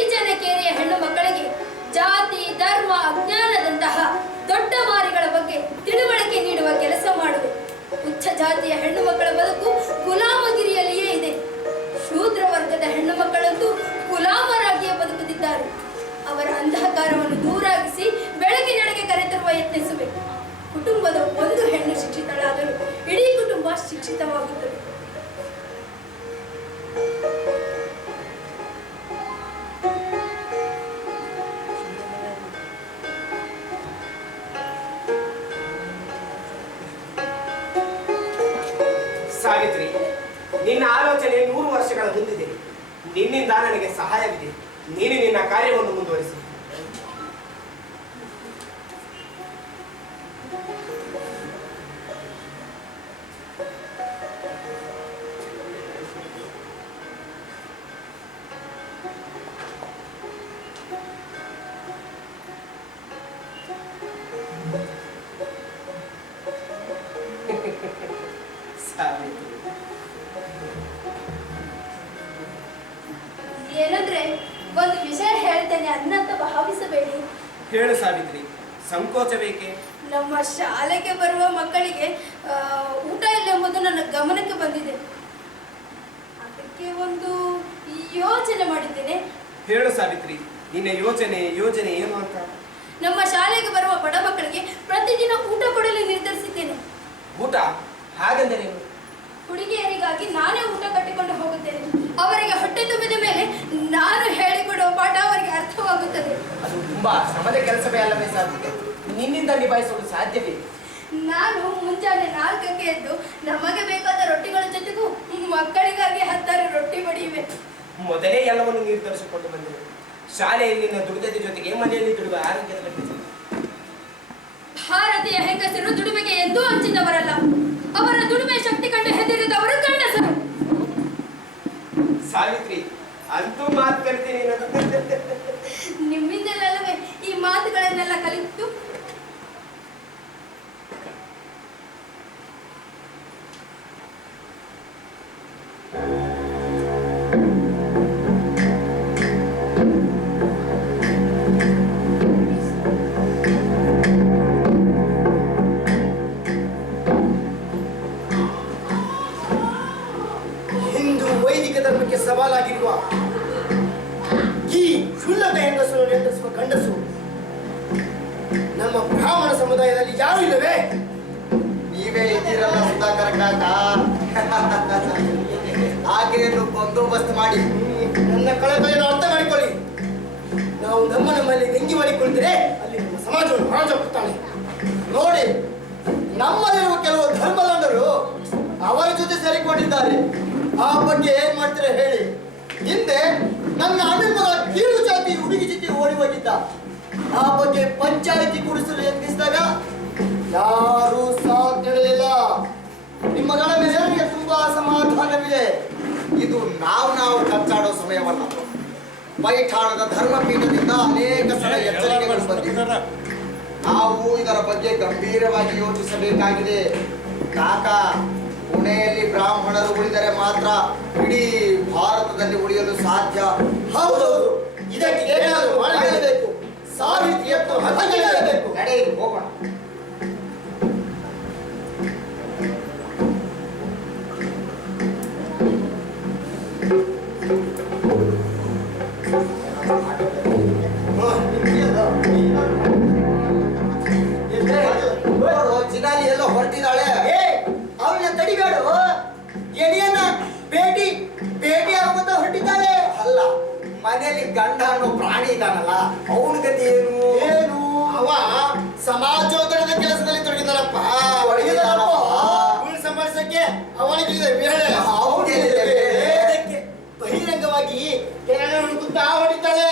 ಬೈಜನಕೇರಿಯ ಹೆಣ್ಣು ಮಕ್ಕಳಿಗೆ ಜಾತಿ ಧರ್ಮ ಅಜ್ಞಾನದಂತಹ ದೊಡ್ಡ ಮಾರಿಗಳ ಬಗ್ಗೆ ತಿಳುವಳಿಕೆ ನೀಡುವ ಕೆಲಸ ಮಾಡುವೆ. ಉಚ್ಚ ಜಾತಿಯ ಹೆಣ್ಣು ಮಕ್ಕಳ ಬದುಕು ಗುಲಾಮಗಿರಿಯಲ್ಲಿಯೇ ಇದೆ. ಶೂದ್ರ ವರ್ಗದ ಹೆಣ್ಣು ಮಕ್ಕಳಂತೂ ಗುಲಾಮರಾಗಿಯೇ ಬದುಕುತ್ತಿದ್ದಾರೆ. ಅವರ ಅಂಧಕಾರವನ್ನು ದೂರಾಗಿಸಿ ಬೆಳಕಿನೆಡೆಗೆ ಕರೆತರುವ ಯತ್ನಿಸಬೇಕು. ಕುಟುಂಬದ ಒಂದು ಹೆಣ್ಣು ಶಿಕ್ಷಿತಳಾದರೂ ಇಡೀ ಕುಟುಂಬ ಶಿಕ್ಷಿತವಾಗುತ್ತದೆ. ಸಾವಿತ್ರಿ, ನಿನ್ನ ಆಲೋಚನೆ 100 ವರ್ಷಗಳ ಮುಂದಿದೆ. ನಿನ್ನಿಂದ ನನಗೆ ಸಹಾಯವಿದೆ. ನೀನು ನಿನ್ನ ಕಾರ್ಯವನ್ನು ಮುಂದುವರಿಸಿ. ಏನಂದ್ರೆ ಒಂದು ವಿಷಯ ಹೇಳ್ತೇನೆ, ಅನ್ನಂತ ಭಾವಿಸಬೇಡಿ. ಹೇಳು ಸಾವಿತ್ರಿ, ಸಂಕೋಚ ಬೇಕೆ? ನಮ್ಮ ಶಾಲೆಗೆ ಬರುವ ಮಕ್ಕಳಿಗೆ ಊಟ ಇಲ್ಲ ಎಂಬುದು ನನ್ನ ಗಮನಕ್ಕೆ ಬಂದಿದೆ. ಅದಕ್ಕೆ ಒಂದು ಯೋಚನೆ ಮಾಡಿದ್ದೇನೆ. ಹೇಳು ಸಾವಿತ್ರಿ, ನಿನ್ನ ಯೋಜನೆ ಏನು ಅಂತ? ನಮ್ಮ ಶಾಲೆಗೆ ಬರುವ ಬಡ ಮಕ್ಕಳಿಗೆ ಪ್ರತಿದಿನ ಊಟ ಕೊಡಲು ನಿರ್ಧರಿಸಿದ್ದೇನೆ. ಊಟ? ಹಾಗೆಂದರೇನು? ಹುಡುಗಿಯರಿಗಾಗಿ ನಾನೇ ಊಟ ಕಟ್ಟಿಕೊಂಡು ಹೋಗುತ್ತೇನೆ. ಅವರಿಗೆ ಹೊಟ್ಟೆ ತುಂಬಿದ ಮೇಲೆ ನಾನು ಹೇಳಿಕೊಡುವ ಪಾಠ ಅವರಿಗೆ ಅರ್ಥವಾಗುತ್ತದೆ. ಅದು ತುಂಬಾ ಶ್ರಮದ ಕೆಲಸವೇ ಅಲ್ಲವೇ ಸಾಧ್ಯ? ನಿನ್ನಿಂದ ನಿಭಾಯಿಸಲು ಸಾಧ್ಯವೇ? ನಾನು ಮುಂಜಾನೆ 4ಕ್ಕೆ ಎದ್ದು ನಮಗೆ ಬೇಕಾದ ರೊಟ್ಟಿಗಳ ಜೊತೆಗೂ ಮಕ್ಕಳಿಗಾಗಿ 10 ರೊಟ್ಟಿ ಬಡಿಯುವೆ. ಮೊದಲೇ ಎಲ್ಲವನ್ನು ನಿರ್ಧರಿಸಿಕೊಂಡು ಬಂದೆವು. ಶಾಲೆಯಲ್ಲಿನ ದುಡಿದದ ಜೊತೆಗೆ ಮನೆಯಲ್ಲಿ ದುಡಿಯುವ ಆರೋಗ್ಯದ ಬಗ್ಗೆ. ಭಾರತೀಯ ಹೆಂಗಸರು ದುಡಿಮೆಗೆ ಎಂದೂ ಹಂಚಿದವರಲ್ಲ. ಅವರ ದುಡಿಮೆ ಶಕ್ತಿ ಕಂಡು ಹೆದರಿದವರು ಗಂಡಸರು. ಸಾವಿತ್ರಿ, ಅಂತೂ ಮಾತು ಕಲಿತೀನಿ. ನಿಮ್ಮಿಂದಲೇ ಈ ಮಾತುಗಳನ್ನೆಲ್ಲ ಕಲಿತು ಸವಾಲಾಗಿರುವ ಈ ಕ್ಷುಲ್ಲಕ ಹೆಂಗಸನ್ನು ನಿಯಂತ್ರಿಸುವ ಗಂಡಸು ನಮ್ಮ ಬ್ರಾಹ್ಮಣ ಸಮುದಾಯದಲ್ಲಿ ಯಾರು ಇಲ್ಲವೇ? ನೀವೇ ಇದ್ದೀರಲ್ಲ ಸುಧಾಕರ ಕಾಕ. ಆಕೆಯನ್ನು ಬಂದೋಬಸ್ತ್ ಮಾಡಿ ನನ್ನ ಕಳಕಳಿಯನ್ನು ಅರ್ಥ ಮಾಡಿಕೊಳ್ಳಿ. ನಾವು ನಮ್ಮಲ್ಲಿ ವ್ಯಂಗ್ಯ ಮಾಡಿಕೊಂಡಿದ್ರೆ ಅಲ್ಲಿ ನಮ್ಮ ಸಮಾಜವನ್ನು ಹೊರಜಾಗುತ್ತಾನೆ. ನೋಡಿ, ನಮ್ಮಲ್ಲಿರುವ ಕೆಲವು ಧರ್ಮಲಂಡರು ಅವರ ಜೊತೆ ಸೇರಿಕೊಂಡಿದ್ದಾರೆ. ಆ ಬಗ್ಗೆ ಏನ್ ಮಾಡ್ತೀರಾ ಹೇಳಿ? ಹಿಂದೆ ನನ್ನ ಅಣ್ಣನ ಮಗ ಕೀಳು ಜಾತಿ ಹುಡುಗಿ ಜೊತೆ ಓಡಿ ಹೋಗಿದ್ದ. ಆ ಬಗ್ಗೆ ಪಂಚಾಯಿತಿ ಕೂಡಿಸಲು ಯತ್ನಿಸಿದಾಗ ಯಾರೂ ಸಾಥ್ ನೀಡಲಿಲ್ಲ. ನಿಮ್ಮ ಮಗಳ ಮೇಲೆ ನನಗೆ ತುಂಬಾ ಅಸಮಾಧಾನವಿದೆ. ಇದು ನಾವು ಕಚ್ಚಾಡೋ ಸಮಯವಲ್ಲ. ಪೈಠಾಣದ ಧರ್ಮಪೀಠದಿಂದ ಅನೇಕ ಸಲ ಎಚ್ಚರಿಕೆಗಳು ಬಂದಿವೆ. ನಾವು ಇದರ ಬಗ್ಗೆ ಗಂಭೀರವಾಗಿ ಯೋಚಿಸಬೇಕಾಗಿದೆ. ಕಾಕ, ಪುಣೆಯಲ್ಲಿ ಬ್ರಾಹ್ಮಣರು ಉಳಿದರೆ ಮಾತ್ರ ಇಡೀ ಭಾರತದಲ್ಲಿ ಉಳಿಯಲು ಸಾಧ್ಯ. ಹೌದೌದು, ಇದಕ್ಕೆ ಏನಾದರೂ ಮಾಡಲೇಬೇಕು. ಸಾವಿತ್ರಿಯನ್ನು ಹತ್ತಿರಬೇಕು. ನಡೆಯಿರಿ, ಹೋಗೋಣ. ಚಿನಾಲಿ ಎಲ್ಲ ಹೊರಟಿದ್ದಾಳೆ. ಅವನ್ನ ತಡಿಬೇಡು. ಎಡಿಯನ್ನ ಭೇಟಿ ಆಗುತ್ತಾ ಹೊರಟಿದ್ದಾಳೆ. ಅಲ್ಲ, ಮನೆಯಲ್ಲಿ ಗಂಡ ಅನ್ನೋ ಪ್ರಾಣಿ ಇದ್ದಾನಲ್ಲ, ಅವನ ಗತಿ ಏನು? ಅವ ಸಮಾಜೋದ್ಧಾರದ ಕೆಲಸದಲ್ಲಿ ತೊಡಗಿದ್ದಾನಪ್ಪ. ಸಂಭಾಳಿಸಕ್ಕೆ ಅವನಿಗೆ ಬಹಿರಂಗವಾಗಿ ಹುಡುಕುತ್ತಾ ಹೊಡಿತಾಳೆ.